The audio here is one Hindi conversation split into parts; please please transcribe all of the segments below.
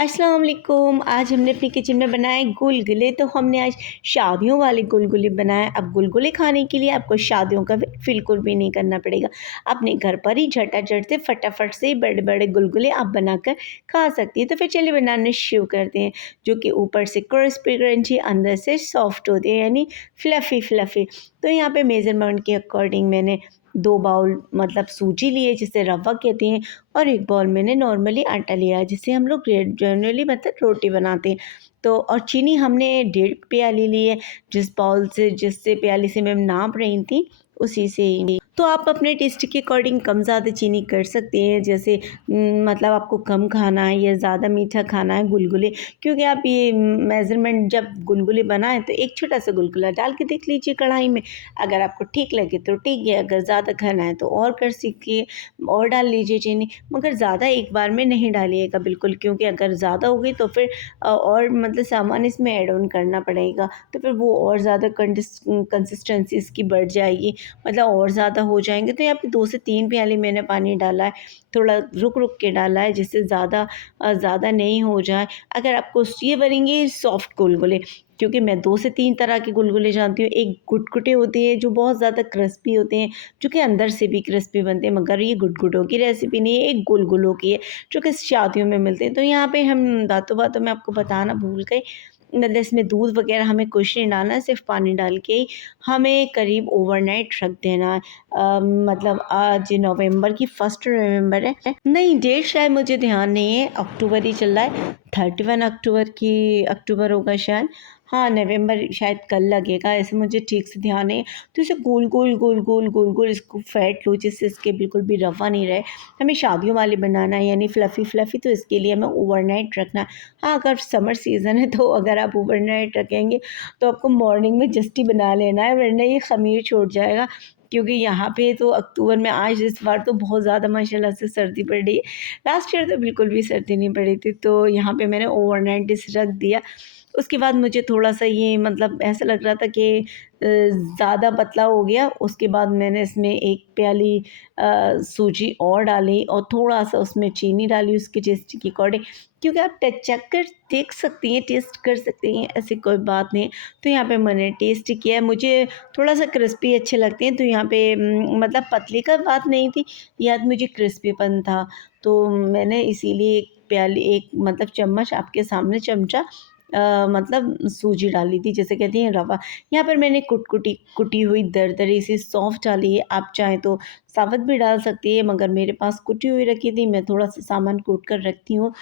अस्सलाम वालेकुम। आज हमने अपनी किचन में बनाए गुलगुले। तो हमने आज शादियों वाले गुलगुले बनाए। अब गुलगुले खाने के लिए आपको शादियों का बिल्कुल भी नहीं करना पड़ेगा। अपने घर पर ही झटाझट से फटाफट से बड़े बड़े गुलगुले आप बनाकर खा सकती हैं। तो फिर चलिए बनाना शुरू करते हैं। जो कि ऊपर से क्रिस्पी क्रंची, अंदर से सॉफ्ट होते हैं, यानी फ्लफ़ी फ्लफ़ी। तो यहाँ पे मेज़रमेंट के अकॉर्डिंग मैंने 2 बाउल मतलब सूजी लिए, जिसे रवा कहते हैं, और 1 बाउल मैंने नॉर्मली आटा लिया है, जिसे हम लोग जनरली मतलब रोटी बनाते हैं। तो और चीनी हमने 1.5 प्याली ली है। जिससे प्याली से मैं नाप रही थी, उसी से ही। तो आप अपने टेस्ट के अकॉर्डिंग कम ज़्यादा चीनी कर सकते हैं। जैसे मतलब आपको कम खाना है या ज़्यादा मीठा खाना है गुलगुले, क्योंकि आप ये मेज़रमेंट जब गुलगुले बनाएं तो एक छोटा सा गुलगुला डाल के देख लीजिए कढ़ाई में। अगर आपको ठीक लगे तो ठीक है, अगर ज़्यादा खाना है तो और कर सीखिए और डाल लीजिए चीनी। मगर ज़्यादा एक बार में नहीं डालिएगा बिल्कुल, क्योंकि अगर ज़्यादा हो गई तो फिर और मतलब सामान इसमें ऐड ऑन करना पड़ेगा, तो फिर वो और ज़्यादा कंसिस्टेंसी इसकी बढ़ जाएगी, मतलब और ज़्यादा हो जाएंगे। तो यहाँ पे 2 से 3 प्याली मैंने पानी डाला है। थोड़ा रुक रुक के डाला है, जिससे ज़्यादा नहीं हो जाए। अगर आपको ये बनेंगे सॉफ्ट गुलगुले, क्योंकि मैं 2 से 3 तरह के गुलगुले जानती हूँ। एक गुटगुटे होते हैं जो बहुत ज़्यादा क्रिस्पी होते हैं, जो कि अंदर से भी क्रिस्पी बनते हैं, मगर ये गुटगुटों की रेसिपी नहीं है, एक गुलगुलों की है, जो कि शादियों में मिलते हैं। तो यहाँ पे हम बातों बातों में आपको बताना भूल गए, मतलब इसमें दूध वगैरह हमें कुछ नहीं डालना है, सिर्फ पानी डाल के ही हमें करीब ओवरनाइट रख देना है। मतलब आज नवंबर की 1 नवंबर है, नहीं डेट शायद मुझे ध्यान नहीं है, अक्टूबर ही चल रहा है, 31 अक्टूबर होगा शायद। हाँ, नवंबर शायद कल लगेगा, ऐसे मुझे ठीक से ध्यान नहीं है। तो इसे गोल गोल गोल गोल गोल गोल इसको फेंट लो, जिससे इसके बिल्कुल भी रवा नहीं रहे। हमें शादियों वाले बनाना है, यानी फ्लफ़ी फ्लफ़ी, तो इसके लिए हमें ओवरनाइट रखना है। हाँ, अगर समर सीज़न है तो अगर आप ओवरनाइट रखेंगे तो आपको मॉर्निंग में जस्ट ही बना लेना है, वरना ये ख़मीर छोड़ जाएगा। क्योंकि यहाँ पे तो अक्टूबर में आज इस बार तो बहुत ज़्यादा माशाल्लाह से सर्दी पड़ रही है। लास्ट ईयर तो बिल्कुल भी सर्दी नहीं पड़ी थी। तो यहाँ पे मैंने ओवरनाइट डिश रख दिया। उसके बाद मुझे थोड़ा-सा ये मतलब ऐसा लग रहा था कि ज़्यादा पतला हो गया। उसके बाद मैंने इसमें 1 प्याली सूजी और डाली, और थोड़ा-सा उसमें चीनी डाली उसके टेस्ट के अकॉर्डिंग, क्योंकि आप चख कर देख सकती हैं, टेस्ट कर सकती हैं, ऐसी कोई बात नहीं है। तो यहाँ पे मैंने टेस्ट किया है, मुझे थोड़ा-सा क्रिस्पी अच्छे लगते हैं, तो यहाँ पे मतलब पतले का बात नहीं थी, या मुझे क्रिस्पीपन था। तो मैंने इसीलिए 1 प्याली, 1 मतलब चम्मच, आपके सामने चमचा मतलब सूजी डाली थी, जिसे कहती हैं रवा। यहाँ पर मैंने कुटी हुई दरदरी सी सौंफ डाली है। आप चाहें तो साबुत भी डाल सकती है, मगर मेरे पास कुटी हुई रखी थी, मैं थोड़ा-सा सामान कूट कर रखती हूँ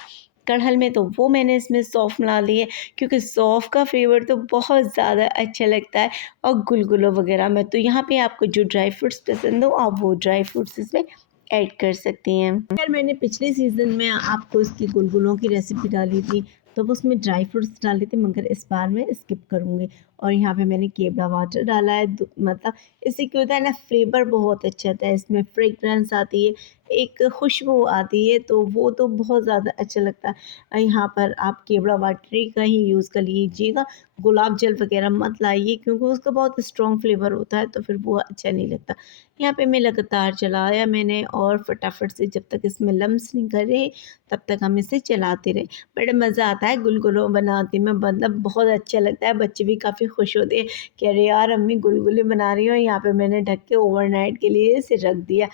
कढ़ल में, तो वो मैंने इसमें सौंफ मिला ली है, क्योंकि सौंफ का फ्लेवर तो बहुत ज़्यादा अच्छा लगता है और गुलगुलों वगैरह में। तो यहाँ पे आपको जो ड्राई फ्रूट्स पसंद हो, आप वो ड्राई फ्रूट्स इसमें ऐड कर सकती हैं। खैर, मैंने पिछले सीज़न में आपको इसकी गुलगुलों की रेसिपी डाली थी, तो वो उसमें ड्राई फ्रूट्स डाले थे, मगर इस बार मैं स्किप करूँगी। और यहाँ पे मैंने केवड़ा वाटर डाला है, मतलब इससे क्या होता है ना, फ्लेवर बहुत अच्छा आता है, इसमें फ्रेगरेंस आती है, एक खुशबू आती है, तो वो तो बहुत ज़्यादा अच्छा लगता है। यहाँ पर आप केवड़ा वाटर ही का ही यूज़ कर लीजिएगा, गुलाब जल वगैरह मत लाइए, क्योंकि उसका बहुत स्ट्रॉन्ग फ्लेवर होता है, तो फिर वो अच्छा नहीं लगता। यहाँ पे मैं लगातार चलाया मैंने, और फटाफट से जब तक इसमें लम्स नहीं करे तब तक हम इसे चलाते रहे। बड़ा मज़ा आता है गुलगुलों बनाने में, मतलब बहुत अच्छा लगता है। बच्चे भी काफ़ी खुश होते हैं कि अरे यार, अम्मी गुलगुले बना रही हो। यहाँ पे मैंने ढक के ओवरनाइट के लिए इसे रख दिया।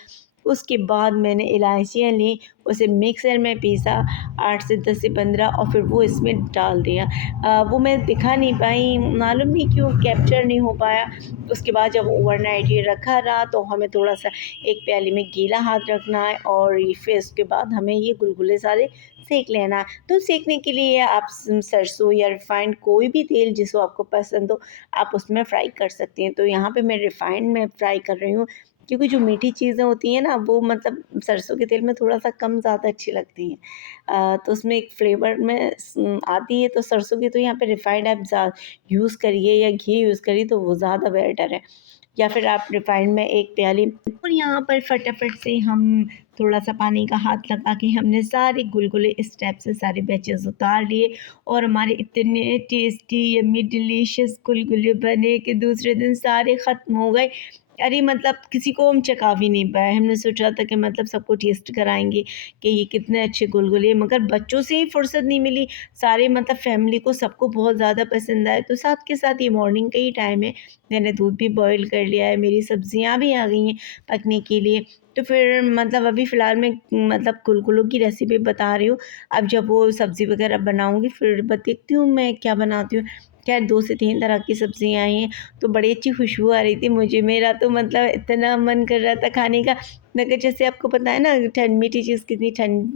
उसके बाद मैंने इलायचियाँ ली, उसे मिक्सर में पीसा, 8 से 10 से 15, और फिर वो इसमें डाल दिया। वो मैं दिखा नहीं पाई, मालूम नहीं क्यों कैप्चर नहीं हो पाया। उसके बाद जब ओवरनाइट ये रखा रहा, तो हमें थोड़ा-सा एक प्याली में गीला हाथ रखना है, और ये फिर उसके बाद हमें ये गुलगुले सारे सेंक लेना है। तो सेंकने के लिए आप सरसों या रिफ़ाइंड, कोई भी तेल जिसको आपको पसंद हो, आप उसमें फ्राई कर सकती हैं। तो यहाँ पे मैं रिफ़ाइंड में फ्राई कर रही हूँ, क्योंकि जो मीठी चीज़ें होती हैं ना, वो मतलब सरसों के तेल में थोड़ा-सा कम ज़्यादा अच्छी लगती हैं। तो उसमें एक फ्लेवर में आती है, तो सरसों की, तो यहाँ पे रिफ़ाइंड आप यूज़ करिए या घी यूज़ करिए, तो वो ज़्यादा बेटर है। या फिर आप रिफ़ाइंड में 1 प्याली, और यहाँ पर फटाफट से हम थोड़ा-सा पानी का हाथ लगा के हमने सारे गुलगुले इस टाइप से सारे बैचेज़ उतार लिए, और हमारे इतने टेस्टी यम्मी डिलीशियस गुलगुले बने कि दूसरे दिन सारे ख़त्म हो गए। अरे मतलब किसी को हम चखा भी नहीं पाए। हमने सोचा था कि मतलब सबको टेस्ट कराएँगे कि ये कितने अच्छे गुलगुले, मगर बच्चों से ही फुर्सत नहीं मिली। सारे मतलब फैमिली को सबको बहुत ज़्यादा पसंद आए। तो साथ के साथ ये मॉर्निंग का ही टाइम है, मैंने दूध भी बॉयल कर लिया है, मेरी सब्जियाँ भी आ गई हैं पकने के लिए। तो फिर मतलब अभी फ़िलहाल मैं मतलब गुलगुलों की रेसिपी बता रही हूँ। अब जब वो सब्ज़ी वग़ैरह बनाऊँगी फिर देखती हूँ मैं क्या बनाती हूँ। खैर 2 से 3 तरह की सब्ज़ियाँ आई हैं, तो बड़ी अच्छी खुशबू आ रही थी मुझे। मेरा तो मतलब इतना मन कर रहा था खाने का, मगर जैसे आपको पता है ना मीठी चीज़ कितनी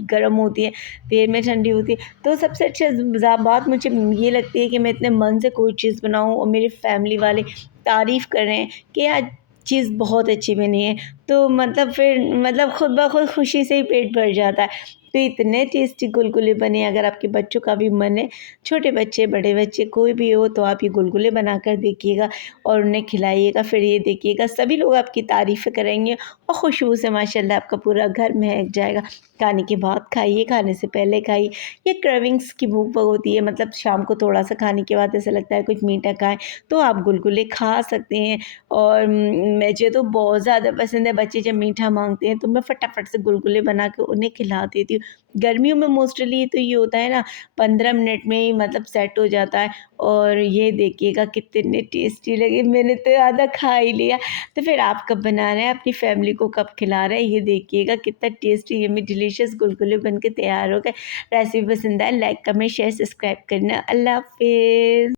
गर्म होती है, देर में ठंडी होती है। तो सबसे अच्छा बात मुझे ये लगती है कि मैं इतने मन से कोई चीज़ बनाऊँ और मेरी फैमिली वाले तारीफ़ कर रहे हैं कि आज चीज़ बहुत अच्छी बनी है। तो मतलब फिर मतलब खुद ब खुद खुशी से ही पेट भर जाता है। तो इतने टेस्टी गुलगुले बने। अगर आपके बच्चों का भी मन है, छोटे बच्चे, बड़े बच्चे कोई भी हो, तो आप ये गुलगुले बनाकर देखिएगा और उन्हें खिलाइएगा। फिर ये देखिएगा सभी लोग आपकी तारीफ़ें करेंगे और खुशबू से माशाल्लाह आपका पूरा घर महक जाएगा। खाने के बाद खाइए, खाने से पहले खाइए। ये क्रेविंग्स की भूख होती है, मतलब शाम को थोड़ा-सा खाने के बाद ऐसा लगता है कुछ मीठा खाएँ, तो आप गुलगुले खा सकते हैं। और मुझे तो बहुत ज़्यादा पसंद है। बच्चे जब मीठा माँगते हैं तो मैं फटाफट से गुलगुले बना के उन्हें खिला देती हूँ। गर्मियों में मोस्टली तो ये होता है ना, 15 मिनट में ही मतलब सेट हो जाता है। और ये देखिएगा कितने टेस्टी लगे, मैंने तो आधा खा ही लिया। तो फिर आप कब बना रहे हैं, अपनी फैमिली को कब खिला रहे हैं, ये देखिएगा कितना टेस्टी यम्मी डिलीशियस गुलगुले बन के तैयार हो गए। रेसिपी पसंद आए लाइक, कमेंट, शेयर, सब्सक्राइब करना। अल्लाह हाफ़िज़।